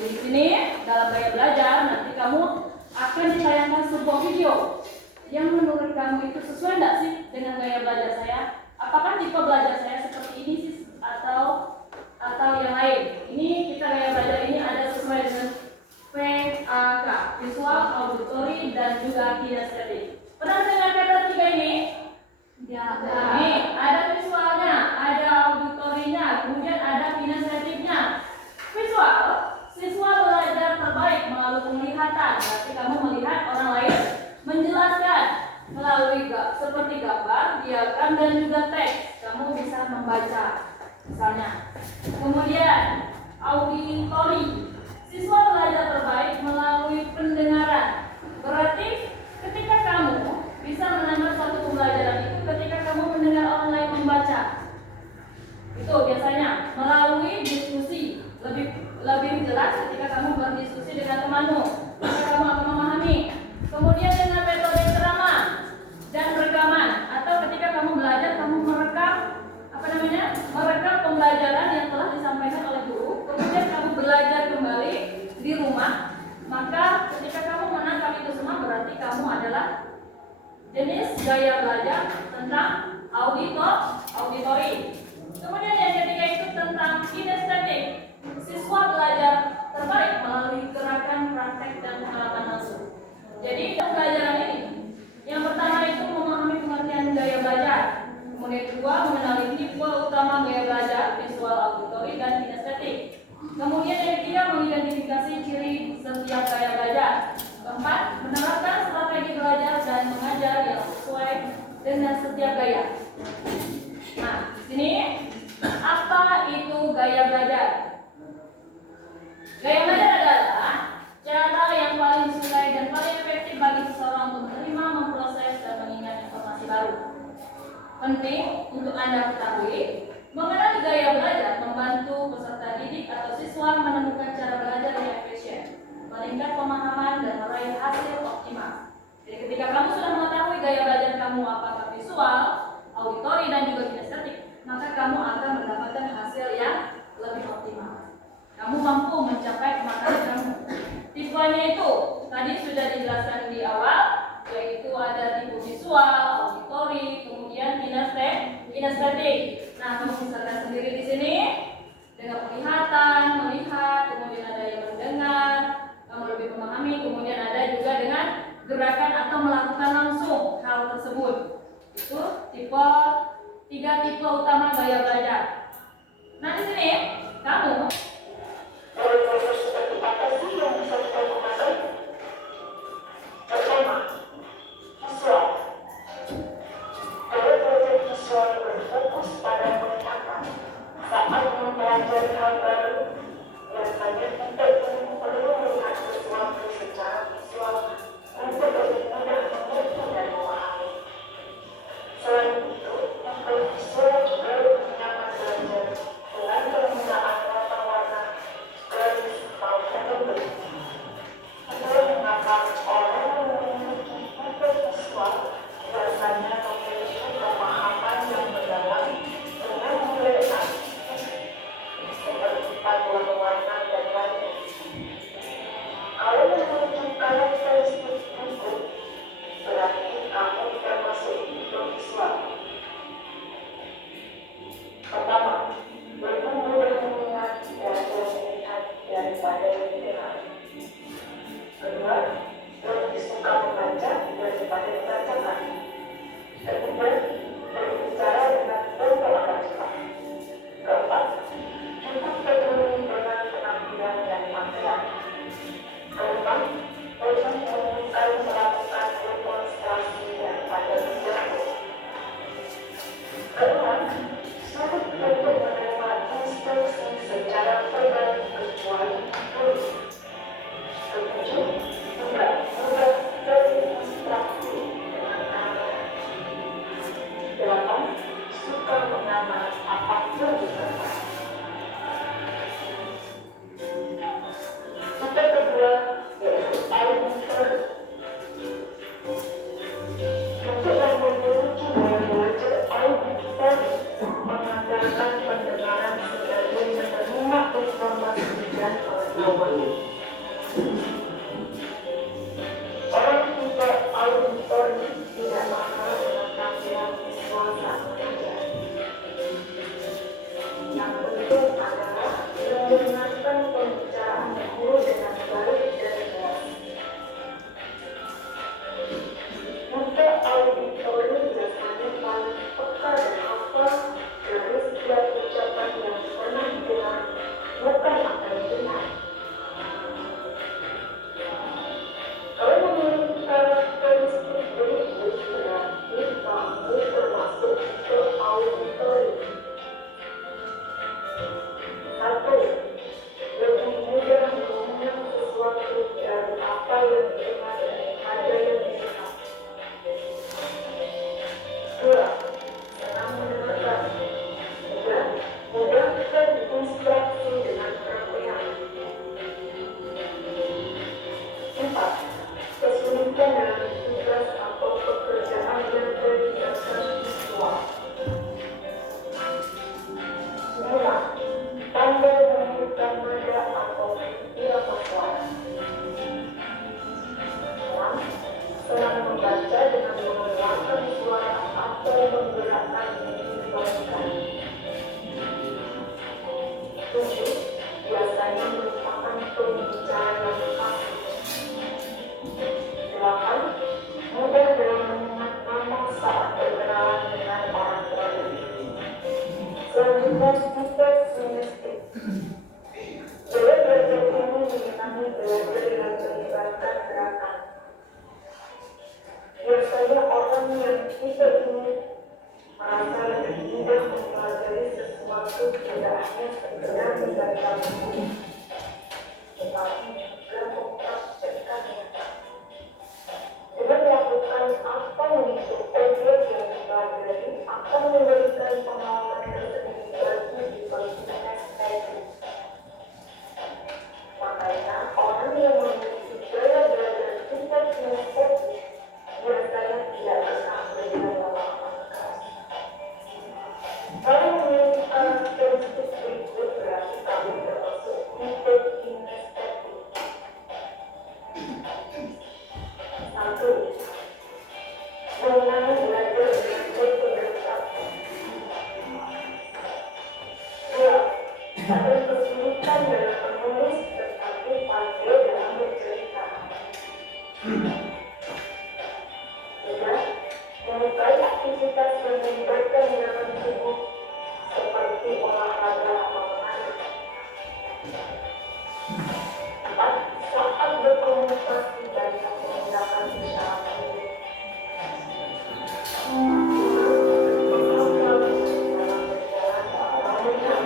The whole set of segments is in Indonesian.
Jadi di sini dalam gaya belajar nanti kamu akan ditayangkan sebuah video yang menurut kamu itu sesuai nggak sih dengan gaya belajar saya? Apakah tipe belajar saya seperti ini sih atau yang lain? Ini kita gaya belajar ini ada sesuai dengan VAK, visual, auditory, dan juga kinestetik. Pernah dengar kata tiga ini? Ya. Ini ada visualnya, ada auditorinya, kemudian ada kinestetiknya. Visual, siswa belajar terbaik melalui penglihatan. Berarti kamu melihat orang lain menjelaskan melalui seperti gambar, diagram, dan juga teks. Kamu bisa membaca, misalnya. Kemudian auditori, siswa belajar terbaik melalui pendengaran. Berarti ketika kamu bisa menangkap suatu pembelajaran itu ketika kamu mendengar orang lain membaca. Itu biasanya melalui diskusi. Lebih jelas ketika kamu berdiskusi dengan temanmu, maka kamu akan memahami. Kemudian dengan metode ceramah dan rekaman, atau ketika kamu belajar kamu merekam merekam pembelajaran yang telah disampaikan oleh guru, kemudian kamu belajar kembali di rumah, maka ketika kamu menangkap itu semua berarti kamu adalah jenis gaya belajar tentang auditori. Kemudian yang ketiga itu tentang kinestetik. Siswa belajar terbaik melalui gerakan, praktek, dan pengalaman langsung. Jadi pembelajaran ini, yang pertama itu memahami pengertian gaya belajar. Kemudian kedua, mengenali tipe utama gaya belajar, visual, auditori, dan kinestetik. Kemudian yang ketiga, mengidentifikasi ciri setiap gaya belajar. Keempat, menerapkan strategi belajar dan mengajar yang sesuai dengan setiap gaya. Nah, di sini apa itu gaya belajar? Gaya belajar adalah cara yang paling disukai dan paling efektif bagi seseorang untuk menerima, memproses, dan mengingat informasi baru. Penting untuk Anda ketahui, mengenali gaya belajar membantu peserta didik atau siswa menemukan cara belajar yang efisien, meningkat pemahaman, dan meraih hasil optimal. Jadi ketika kamu sudah mengetahui gaya belajar kamu apakah visual, auditori, dan juga kinestetik, maka kamu akan mendapatkan hasil yang lebih optimal. Kamu mampu mencapai kemampuan kamu. Tipenya itu tadi sudah dijelaskan di awal, yaitu ada tipe visual, auditori, kemudian kinestetik. Nah, kamu bisa lihat sendiri di sini dengan penglihatan, melihat, kemudian ada yang mendengar, kamu lebih memahami, kemudian ada juga dengan gerakan atau melakukan langsung hal tersebut. Itu tiga tipe utama gaya belajar. Nah, di sini kamu belajar seperti apa sih yang bisa kita lakukan? Pertama, visual. Cara belajar visual berfokus pada penglihatan. awal. Orang tidak auditor tidak masalah dengan tampilan visual saat mengajar. Yang penting adalah mendengarkan pembicaraan guru dengan baik dan jelas. Buta auditori biasanya paling peka dan hafal dari setiap ucapan yang pernah didengar, bukan apa yang dilihat. Kalau memiliki karakteristik berikut berarti kamu termasuk tipe auditori. 1. Lebih mudah mengenal sesuatu dari apa yang didengar daripada yang dilihat. 2. Senang mendengarkan. 3. Mudahkan instruksi dengan perapian. 4. Kesulitan dalam tugas atau pekerjaan yang berdasarkan visual. 9. Pandai menentukan nada atau irama suara. 6. Senang membaca dengan mengeluarkan suara atau menggerakkan diri dibandingkan. 7. Biasanya merupakan pembicara yang fasih. 8. Mudah dalam mengingat nama saat berkenalan dengan orang baru. Selanjutnya, tipe sinestik. Gaya belajar ini mengenai belajar dengan melibatkan gerakan. Biasanya orang yang tipe ini merasa lebih mudah mempelajari sesuatu tidak hanya sekedar membaca buku, tetapi juga mempraktekkannya. Dengan melakukan apa untuk objek yang dipelajari akan memberikan pengalaman tersendiri bagi dibandingkan tadi. Makanya orang yang memiliki gaya belajar tingkat kinestetik biasanya tidak pernah berlama-lama keras. Kalau memiliki karakteristik berikut berarti kamu termasuk tipe kinestetik. 1. Mengenai belajar dengan berkebersamaan. 2. Ada kesulitan dalam menulis tetapi pandai dalam bercerita. 3. Menyukai aktivitas yang melibatkan gerakan tubuh seperti olahraga atau menari. 4. Saat berkomunikasi banyak menggunakan isyarat tubuh. 5. Menghafal dalam berjalan atau melihat.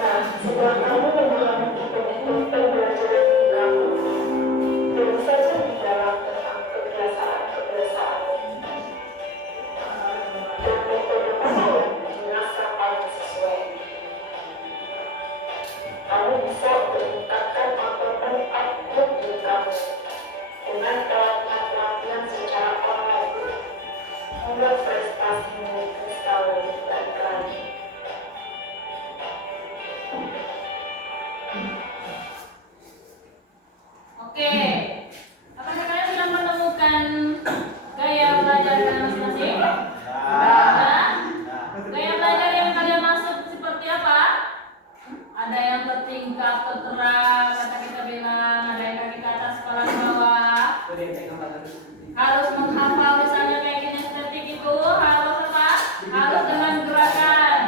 Nah, setelah kamu mengalami bentuk pembelajaran ini kamu, tentu saja bicara tentang kebiasaan-kebiasaan dan metode mana yang dirasa paling sesuai. Kamu bisa meningkatkan apapun output diri kamu dengan pelatihan secara online hingga prestasimu bisa lebih baik lagi. Oke, apakah kalian sudah menemukan gaya belajar kalian masing-masing? Nah, gaya belajar yang kalian maksud seperti apa? Ada yang bertingkah terterang, kata kita bilang, ada yang kaki ke atas, kepala ke bawah. Harus menghafal misalnya kayak kinestetik itu harus apa? Harus dengan gerakan.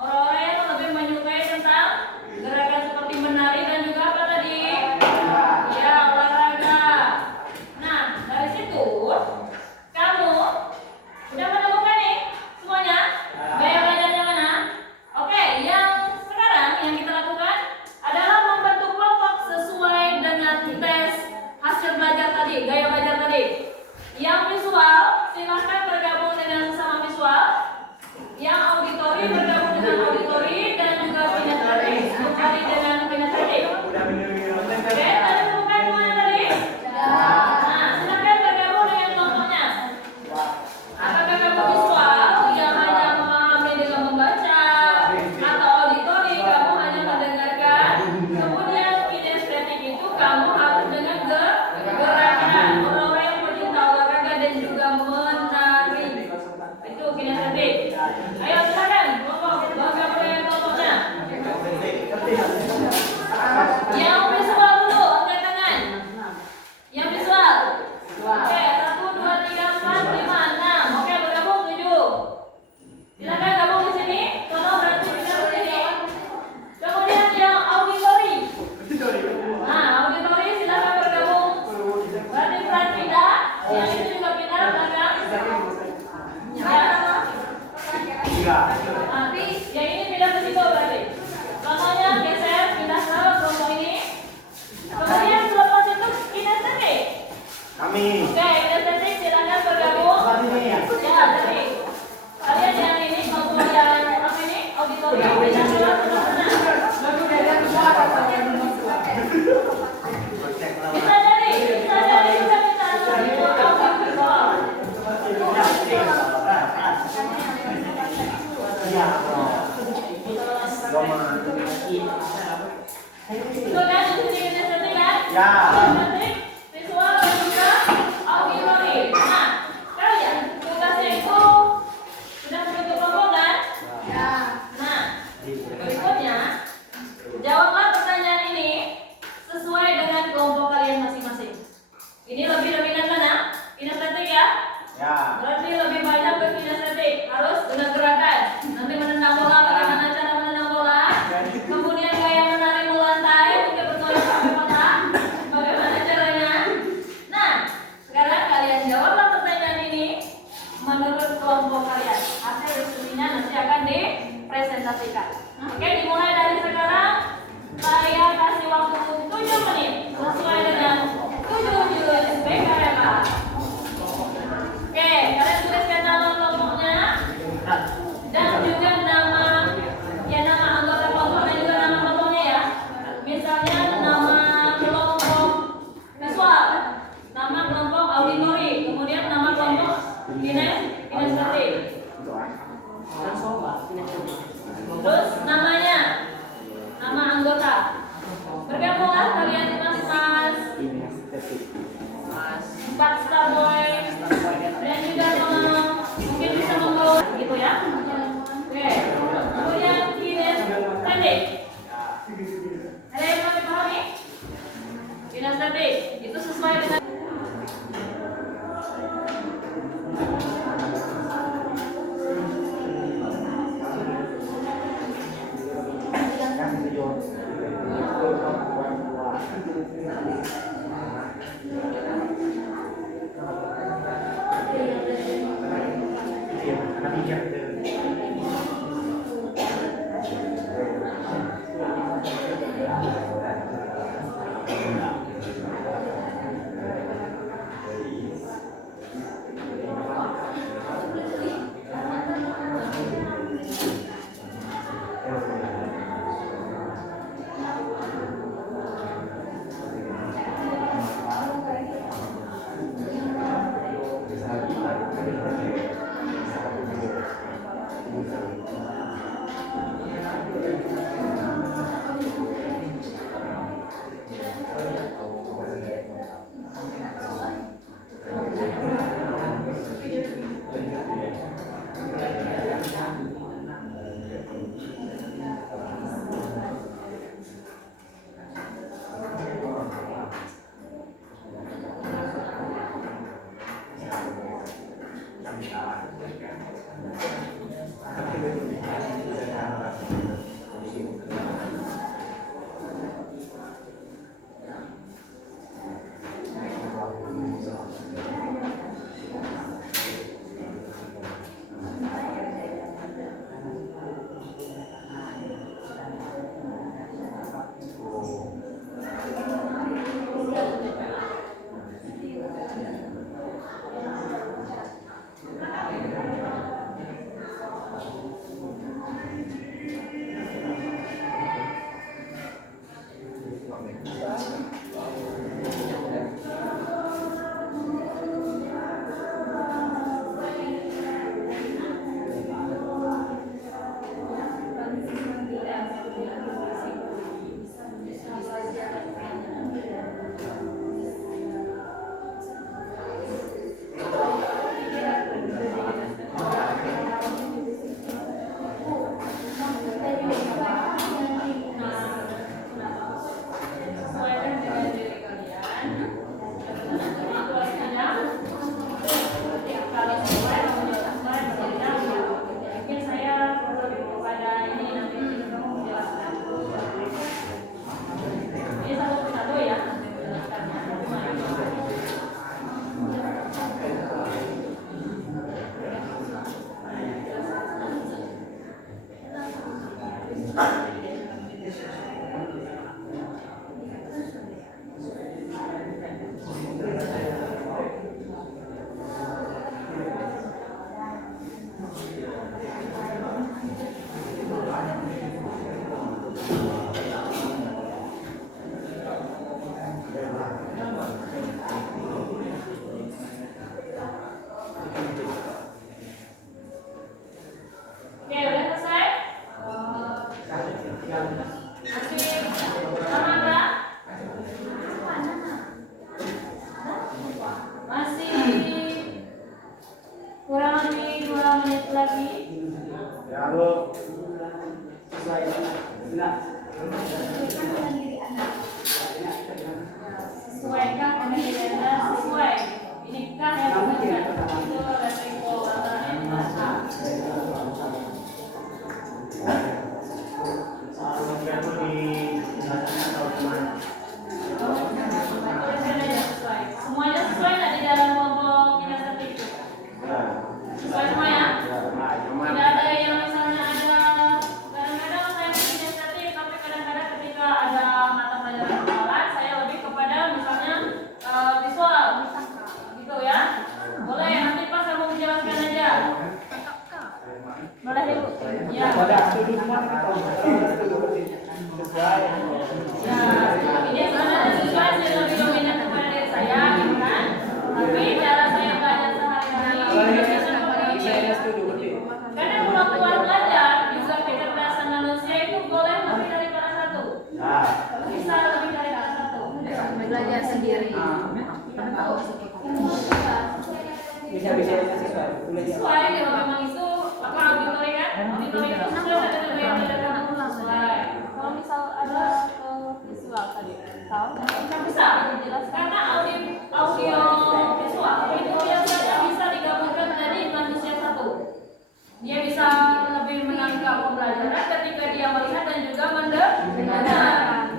Orang-orang yang lebih menyukai tentang gerakan seperti menari dan juga apa tadi? Ya, olahraga. Nah, dari situ kamu udah menemukan nih semuanya gaya belajarnya mana? Oke, yang sekarang yang kita lakukan adalah membentuk kelompok sesuai dengan tes hasil belajar tadi, gaya belajar tadi. Yang visual silahkan bergabung dengan sesama visual. Yang auditori bergabung dengan auditori dan juga kinestetik dengan kinestetik. Oke, tadi temukan semuanya tadi? Nah, silakan bergabung dengan kelompoknya. Apakah kamu visual yang hanya memahami dengan membaca, Nah, yang ini pindah ke situ berarti. Contohnya geser, pindah ke kelompok ini. Kemudian kelompok itu kinestetik. Kami. Oke, kinestetik silakan bergabung. Ya, jadi kalian yang ini kelompok yang apa ini? Auditorium pindah ke sebelah sana. Bisa jadi juga kita itu kan di sini kinestetik kan? Ya. Kinestetik, visual dan juga auditory. Nah, kalian tugasnya itu sudah membentuk kelompok kan? Nah, berikutnya jawablah pertanyaan ini sesuai dengan kelompok kalian masing-masing. Ini lebih dominan mana? Kinestetik ya? Ya. Berarti lebih banyak ke kinestetik. Harus dengan gerakan. Nanti menendang bola, bagaimana cara menendang bola? Kemudian gaya menarik melantai hingga bergoyang sampai kotak. Bagaimana caranya? Nah, sekarang kalian jawablah pertanyaan ini menurut kelompok kalian. Hasil diskusinya nanti akan dipresentasikan. Oke, dimulai dari sekarang. Saya kasih waktu 7 menit sesuai dengan 7 jurus BKMA. Oke, kalian tuliskan nama kelompoknya dan juga nama anggota kelompok dan juga nama kelompoknya ya. Misalnya nama kelompok visual, nama kelompok auditori, kemudian nama kelompok kinestetik. Terus namanya Oke, udah selesai? Masih lama nggak? Masih kurang lebih 2 menit lagi. Ya, lo sesuai. Nah, Sesuaikan dengan diri Anda sesuai. Inikah yang benar? Itu resiko antara N dan A. Semuanya sesuai nggak di dalam kelompok kinestetik? Sesuai semua ya? Tidak ada yang misalnya ada kadang-kadang saya kinestetik tapi kadang-kadang ketika ada mata pelajaran hafalan saya lebih kepada misalnya visual gitu ya. Boleh nanti pas kamu menjelaskan aja. Boleh Ibu? Ya. Ya, ini sebenarnya sesuai sih lebih dominan kepada diri saya, gitu kan? Tapi cara saya belajar sehari-hari bisa seperti ini. Karena kemampuan belajar juga kecerdasan manusia itu boleh lebih daripada satu. Bisa lebih daripada satu. Belajar sendiri. bisa sesuai. Sesuai kalau memang itu apa auditori kan? Auditori itu sesuai dengan yang kamu sesuai. Kalau misal ada visual tadi, tahu Nggak bisa dijelaskan karena audio visual itu biasanya bisa digabungkan menjadi manusia satu. Dia bisa lebih menangkap pembelajaran ketika dia melihat dan juga mendengar.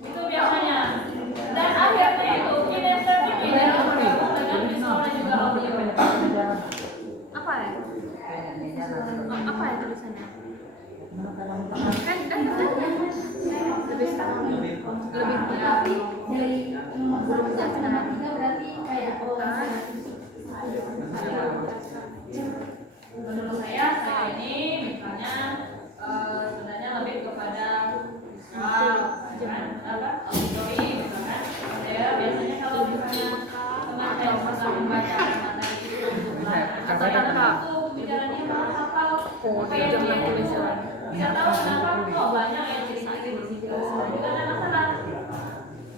Itu biasanya. Dan akhirnya itu kinestetik ini adalah bergabung dengan visual dan juga audio. apa ya? Apa ya tulisannya? Kan lebih sekarang lebih berarti dari guru menjelaskan berarti kayak Menurut saya ini misalnya sebenarnya lebih kepada visual, kan? Apa? Auditori, misalkan. Ya biasanya kalau misalnya teman saya suka membaca materi itu untuk belajar atau yang satu bicaranya mau hafal apa yang dia tulis. Bisa tahu kenapa kok banyak yang ciri-ciri di situ. Juga ada masalah.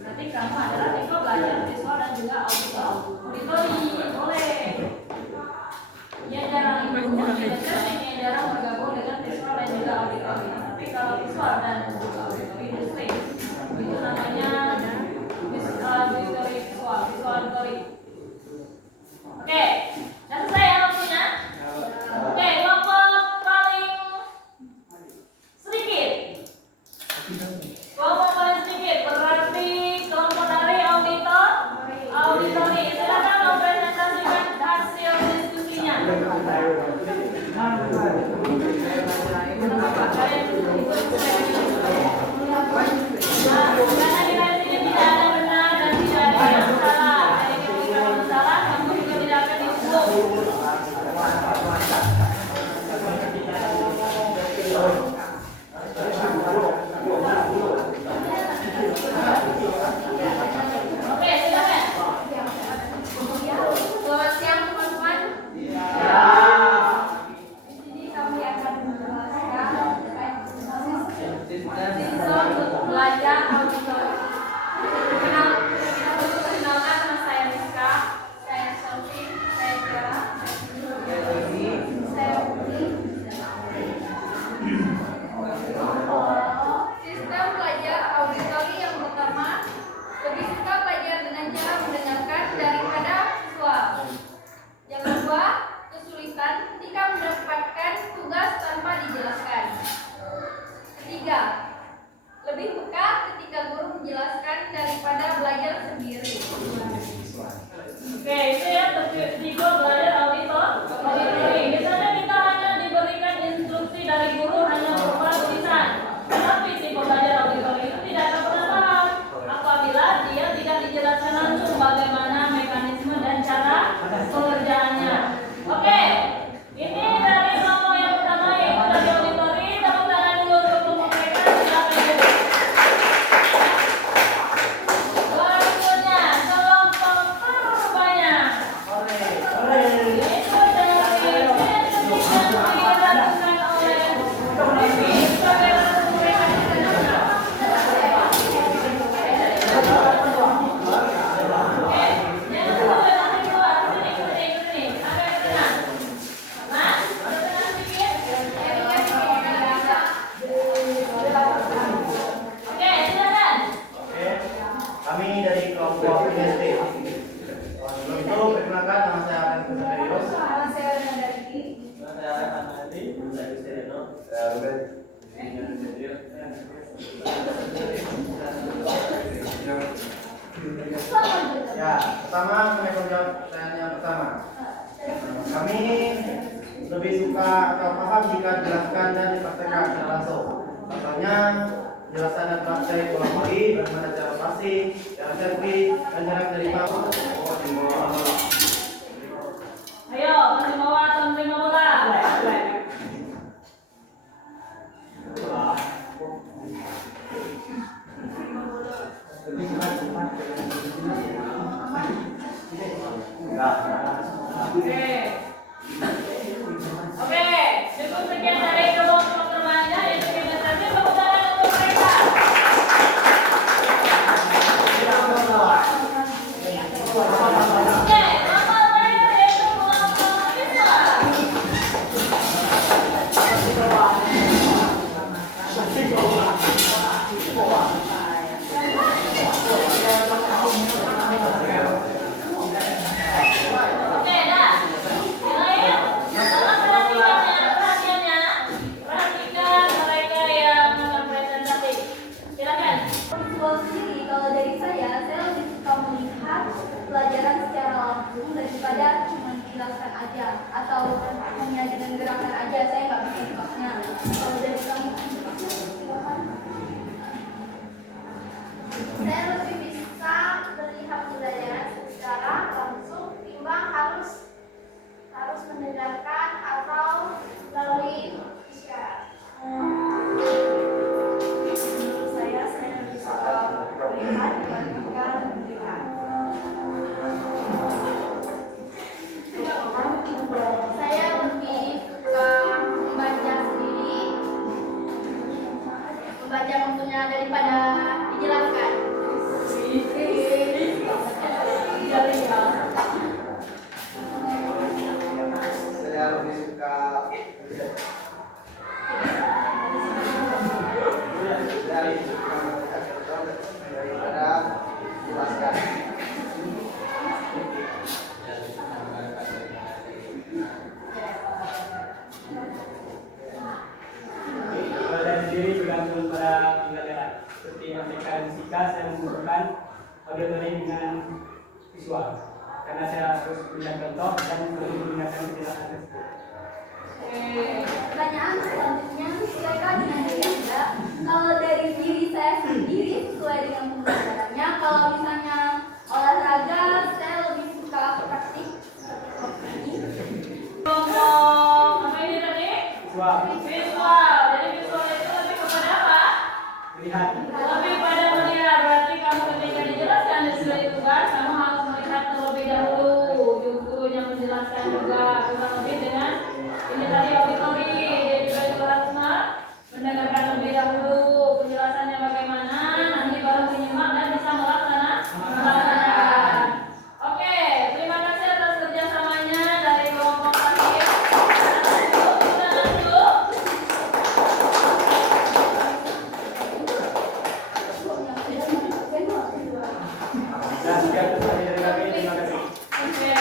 Berarti kamu adalah tipe belajar visual dan juga auditori. Boleh. Dia jarang ikut yang jarang bergabung dengan visual dan juga auditori. Tapi kalau visual dan juga auditori itu sering. Itu namanya auditori visual auditori. Oke, sudah selesai ya waktunya? Oke, kelompok paling sedikit. Kelompok paling sedikit berarti kelompok dari auditori. Silakan mempresentasikan hasil diskusinya. Karena di sini tidak ada benar dan tidak ada yang salah. Jadi ketika kamu salah, kamu juga tidak akan dihukum. Oke, silakan. Selamat siang teman-teman. Di sini kami akan menjelaskan sistem untuk belajar auditori. Perkenalkan nama saya Rizka, saya Sofi, saya Tiara, saya Uli. Sistem belajar auditori yang pertama lebih suka belajar dengan cara mendengarkan daripada visual. Yang kedua, kesulitan ketika mendapatkan tugas tanpa dijelaskan. Ketiga, lebih peka ketika guru menjelaskan daripada belajar sendiri. Oke, itu ya tipe belajar auditori. Misalnya kita hanya diberikan instruksi dari guru hanya berupa tulisan. Ya, pertama saya jawab pertanyaan yang pertama. Kami lebih suka atau paham jika dijelaskan dan dipraktekkan secara langsung. Contohnya, penjelasan dan praktek bola voli, bagaimana cara passing, cara servis, dan cara menerima. Ayo, menerima bola atau menerima bola? Oke. Oke, cukup sekian dari kelompok remaja yaitu kinesis kebetulan untuk mereka. Oke, nomor mereka yaitu kelompok siswa. Oke, dah. Mulai ya. Tolong perhatikannya. Perhatikan mereka yang akan presentasi. Silakan. Visual sendiri, kalau dari saya lebih suka melihat pelajaran secara langsung daripada cuma dijelaskan aja atau hanya dengan gerakan aja. Saya nggak bisa sebabnya. Kalau dari kamu, silakan. Saya lebih bisa melihat pelajaran secara langsung timbang harus mendengarkan atau melalui isyarat. Menurut saya lebih suka melihat dibandingkan mendengar. Saya lebih suka membaca sendiri, membaca bukunya daripada dijelaskan. Saya lebih suka daripada jelaskan. Kalau dari sendiri bergantung pada pembelajaran. Seperti aplikasi fisika, saya membutuhkan auditory dengan visual. Karena saya harus melihat contoh dan menggunakan penjelasan tersebut. Pertanyaan selanjutnya sesuaikan dengan diri Anda. Kalau dari diri saya sendiri sesuai dengan pembelajarannya. Kalau misalnya olahraga, saya lebih suka praktik seperti ini. Kelompok apa ini tadi? Visual, Visual. Jadi visual itu lebih kepada apa? melihat. Lebih pada melihat. Berarti kamu ketika dijelaskan diberi tugas, kamu harus melihat terlebih dahulu. Gurunya menjelaskan juga kurang lebih dengan ini tadi auditori. Jadi juga harus mendengarkan terlebih dahulu penjelasannya bagaimana, nanti baru menyimak dan bisa melaksanakan. Oke, terima kasih atas kerjasamanya dari kelompok tadi. Kita lanjut. Dan sekian dari kami, terima kasih. Oke.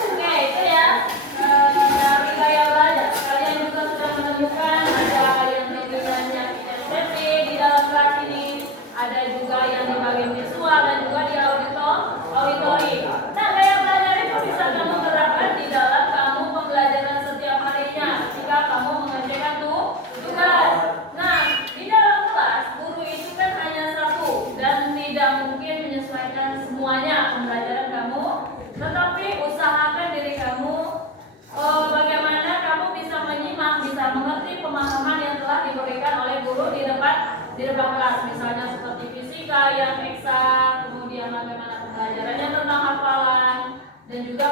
Oke, itu ya. Dari gaya belajar. Kalian juga sudah menemukan ada yang bagiannya kinestetik di dalam kelas ini, ada juga yang di bagian visual dan juga di auditori. Nah, gaya belajar itu bisa kamu terapkan di dalam kamu pembelajaran setiap harinya ketika kamu mengerjakan tugas. Nah, di dalam kelas guru itu kan hanya satu dan tidak mungkin menyesuaikan semuanya pembelajaran kamu, tetapi usahakan diri kamu bagaimana kamu bisa menyimak, bisa mengerti pemahaman yang telah diberikan oleh guru di depan kelas, misalnya seperti fisika yang eksak, kemudian bagaimana pembelajarannya tentang hafalan, dan juga